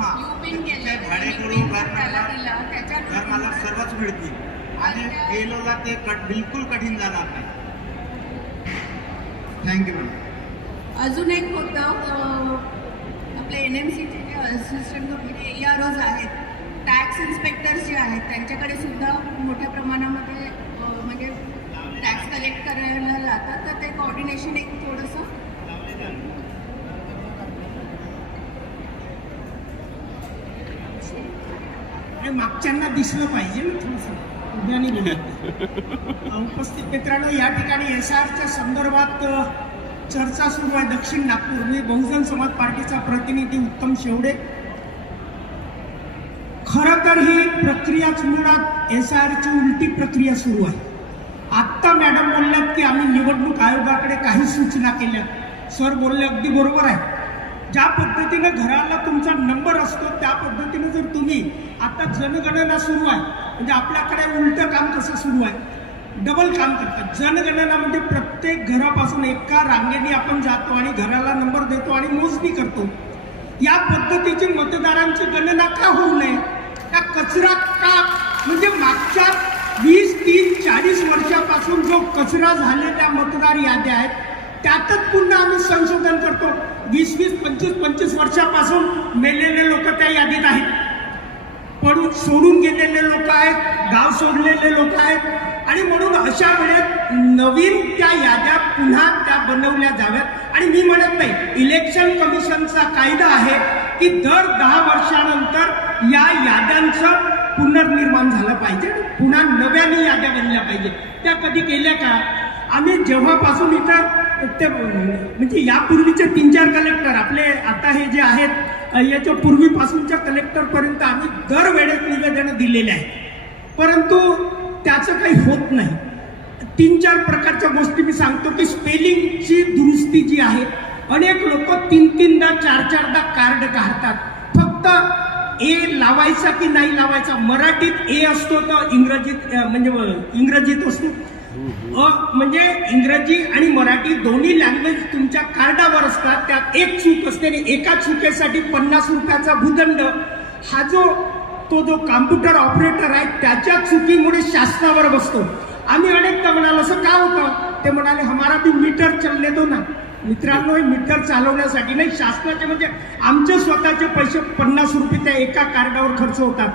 युपिन केलं भाडेकरू त्याला दिला त्याच्यात घरमालक सर्वच मिळतील आणि केलोला ते बिलकुल कठीण जाणार नाही. Thank you madam. अजून एक होतं आपले NMCचे जे असिस्टंट कमिटी AROs आहेत, टॅक्स इन्स्पेक्टर्स जे आहेत त्यांच्याकडे सुद्धा मोठ्या प्रमाणामध्ये म्हणजे टॅक्स कलेक्ट करायला जातात, तर ते कोऑर्डिनेशन एक थोडंसं मागच्यांना दिसलं पाहिजे ना थोडंसं उद्याने बोलू. उपस्थित मित्रांनो, या ठिकाणी SR संदर्भात चर्चा सुरू आहे. दक्षिण नागपूर, मी बहुजन समाज पार्टीचा प्रतिनिधी उत्तम शेवडे. खरं तर ही प्रक्रियाच मुळात SRची उलटी प्रक्रिया सुरू आहे. आत्ता मॅडम बोलल्यात की आम्ही निवडणूक आयोगाकडे काही सूचना केल्या. सर बोलले अगदी बरोबर आहे. ज्या पद्धतीने घराला तुमचा नंबर असतो त्या पद्धतीने जर तुम्ही आता जनगणना सुरू आहे म्हणजे आपल्याकडे उलटं काम कसं सुरू आहे, डबल काम करतात. जनगणना म्हणजे प्रत्येक घरापासून एका रांगेने आपण जातो आणि घराला नंबर देतो आणि मोजणी करतो. या पद्धतीची मतदारांची गणना का होऊ नये? त्या कचरा का म्हणजे मागच्या 20, 30, 40 वर्षापासून जो कचरा झालेल्या मतदार याद्या आहेत त्यातच पुन्हा आम्ही संशोधन करतो. 20, 25 वर्षापासून मेलेले लोक त्या यादीत आहेत, पडून सोडून गेलेले लोक आहेत, गाव सोडलेले लोक आहेत आणि म्हणून अशा वेळेत नवीन त्या याद्या पुन्हा त्या बनवल्या जाव्यात. आणि मी म्हणत नाही, इलेक्शन कमिशनचा कायदा आहे की दर 10 वर्षानंतर या याद्यांचं पुनर्निर्माण झालं पाहिजे, पुन्हा नव्याने याद्या बनल्या पाहिजे. त्या कधी केल्या का? आम्ही जेव्हापासून इथं ते म्हणजे यापूर्वीचे 3-4 कलेक्टर आपले आता हे जे आहेत याच्या पूर्वीपासूनच्या कलेक्टरपर्यंत आम्ही दरवेळेस निवेदनं दिलेले आहेत, परंतु त्याचं काही होत नाही. 3-4 प्रकारच्या गोष्टी मी सांगतो की स्पेलिंगची दुरुस्ती जी आहे, अनेक लोक 3-3दा 4-4दा कार्ड काढतात. फक्त ए लावायचा की नाही लावायचा, मराठीत ए असतो तर इंग्रजीत म्हणजे इंग्रजीत असतो, म्हणजे इंग्रजी आणि मराठी दोन्ही लँग्वेज तुमच्या कार्डावर असतात. त्यात एक चूक असते आणि एका चुकीसाठी 50 रुपयाचा भूदंड हा जो कॉम्प्युटर ऑपरेटर आहे त्याच्या चुकीमुळे शासनावर बसतो. आम्ही अनेकदा म्हणालो असं का होतं, ते म्हणाले हमारा भी मीटर चलने दो ना. मित्रांनो, हे मीटर चालवण्यासाठी नाही, शासनाचे म्हणजे आमचे स्वतःचे पैसे 50 रुपये त्या एका कार्डावर खर्च होतात.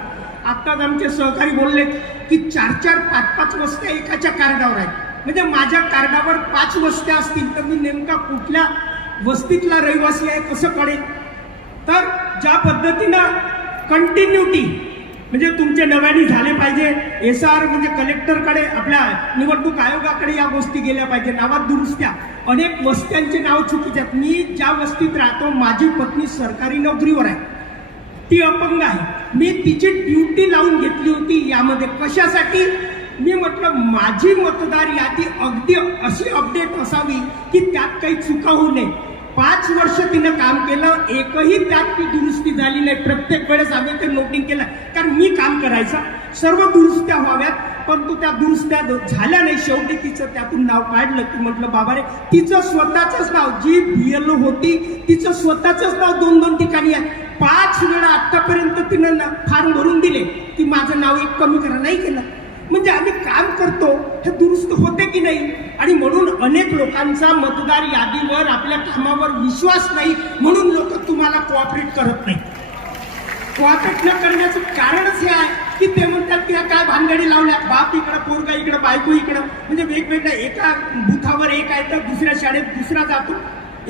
आत्ताच आमचे सहकारी बोलले की 4-4, 5-5 वस्त्या एकाच्या कार्डावर आहेत. म्हणजे माझ्या कार्डावर 5 वस्त्या असतील तर मी नेमका कुठल्या वस्तीतला रहिवासी आहे कसं कळेल? तर ज्या पद्धतीनं कंटिन्युटी म्हणजे तुमचे नव्याने झाले पाहिजे. SR म्हणजे कलेक्टरकडे, आपल्या निवडणूक आयोगाकडे या गोष्टी गेल्या पाहिजे. नावात दुरुस्त्या, अनेक वस्त्यांचे नाव चुकीचे आहेत. मी ज्या वस्तीत राहतो माझी पत्नी सरकारी नोकरीवर आहे, ती अपंग आहे. मी तिची ड्युटी लावून घेतली होती यामध्ये. कशासाठी? मी म्हटलं माझी मतदार यादी अगदी अशी अपडेट असावी की त्यात काही चुका होऊ नये. 5 वर्ष तिनं काम केलं, एकही त्यात ती दुरुस्ती झाली नाही. प्रत्येक वेळेस आम्ही ते नोटिंग केलं, कारण मी काम करायचं, सर्व दुरुस्त्या व्हाव्यात, परंतु त्या दुरुस्त्या झाल्या नाही. शेवटी तिचं त्यातून नाव काढलं की म्हटलं बाबा रे, तिचं स्वतःच नाव, जी BLO होती तिचं स्वतःच नाव 2-2 ठिकाणी आहे. 5 वेळा आतापर्यंत तिनं फॉर्म भरून दिले की माझं नाव एक कमी करा, नाही केलं. म्हणजे आम्ही काम करतो, हे दुरुस्त होते की नाही? आणि म्हणून अनेक लोकांचा मतदार यादीवर, आपल्या कामावर विश्वास नाही, म्हणून लोक तुम्हाला कोऑपरेट करत नाही. कोऑपरेट न करण्याचं कारणच हे आहे की ते म्हणतात की काय भानगडी लावल्या, बाप इकडं, पोरगा इकडं, बायको इकडं, म्हणजे वेगवेगळ्या एका बुथावर एक आहे तर दुसऱ्या शाळेत दुसरा जातो,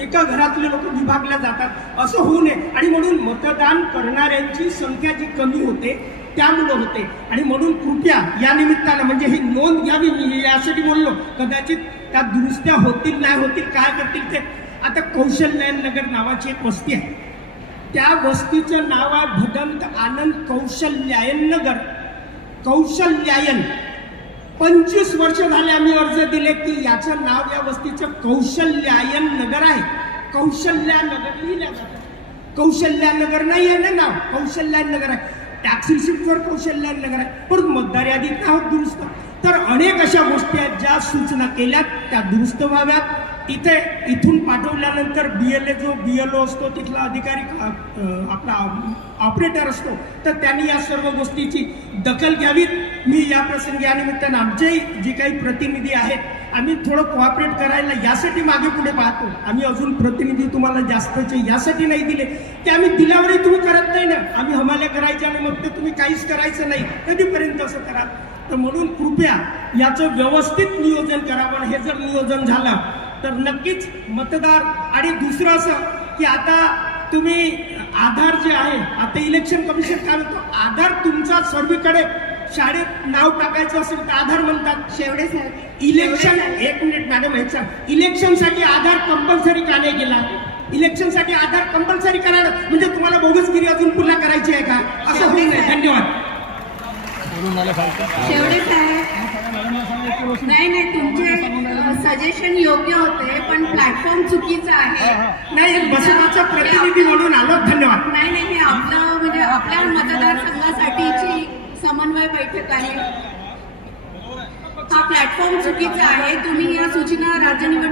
एका घरातले लोक विभागल्या जातात. असं होऊ नये. आणि म्हणून मतदान करणाऱ्यांची संख्या जी कमी होते त्यामुळे होते. आणि म्हणून कृपया या निमित्तानं म्हणजे ही नोंद घ्यावी, मी यासाठी बोललो. कदाचित त्या दुरुस्त्या होतील नाही होतील, काय करतील ते. आता कौशल्यायन नगर नावाची एक वस्ती आहे, त्या वस्तीचं नाव आहे भदंत आनंद कौशल्यायन नगर. कौशल्यायन 25 वर्ष झाले आम्ही अर्ज दिले की याचं नाव या वस्तीचं कौशल्यायन नगर आहे. कौशल्या नगर लिहिल्या जातं, कौशल्यानगर नाही आहे ना नाव, कौशल्यायन नगर आहे. टॅक्स रिसिप्टवर कौशल्यायन नगर आहे, पण मतदार यादीत नाव दुरुस्त. तर अनेक अशा गोष्टी आहेत ज्या सूचना केल्यात त्या दुरुस्त व्हाव्यात. तिथे इथून पाठवल्यानंतर BLO BLO असतो तिथला अधिकारी आपला ऑपरेटर असतो, तर त्यांनी या सर्व गोष्टीची दखल घ्यावीत. मी या प्रसंगी या निमित्तानं आमचेही जे काही प्रतिनिधी आहेत आम्ही थोडं कोऑपरेट करायला यासाठी मागे पुढे पाहतो. आम्ही अजून प्रतिनिधी तुम्हाला जास्तचे यासाठी नाही दिले की आम्ही दिल्यावरही तुम्ही करत नाही ना, आम्ही हमाल्या करायच्या आणि मग ते तुम्ही काहीच करायचं नाही, कधीपर्यंत असं करा. तर म्हणून कृपया याचं व्यवस्थित नियोजन करावं. हे जर नियोजन झालं तर नक्कीच मतदार. आणि दुसरं असं की आता तुम्ही आधार जे आहे, आता इलेक्शन कमिशन काय म्हणतो, आधार तुमचा सर्वीकडे शाळेत नाव टाकायचं असेल तर आधार म्हणतात. शेवडे साहेब इलेक्शन, एक मिनिट मॅडम, ह्याचा इलेक्शनसाठी आधार कंपल्सरी का नाही केला? इलेक्शनसाठी आधार कंपल्सरी करायला म्हणजे तुम्हाला बोगसगिरी अजून पुन्हा करायची आहे का? असं होऊ नये. धन्यवाद. शेवडे साहेब, नाही तुमचे सजेशन योग्य होते पण प्लॅटफॉर्म चुकीचा आहे. नाही, बसवाचा प्रतिनिधी म्हणून आलो. धन्यवाद. नाही हे आपलं म्हणजे आपल्या मतदारसंघासाठीची समन्वय बैठक आहे. हा प्लॅटफॉर्म चुकीचा आहे. तुम्ही या सूचना राज्य निवडणूक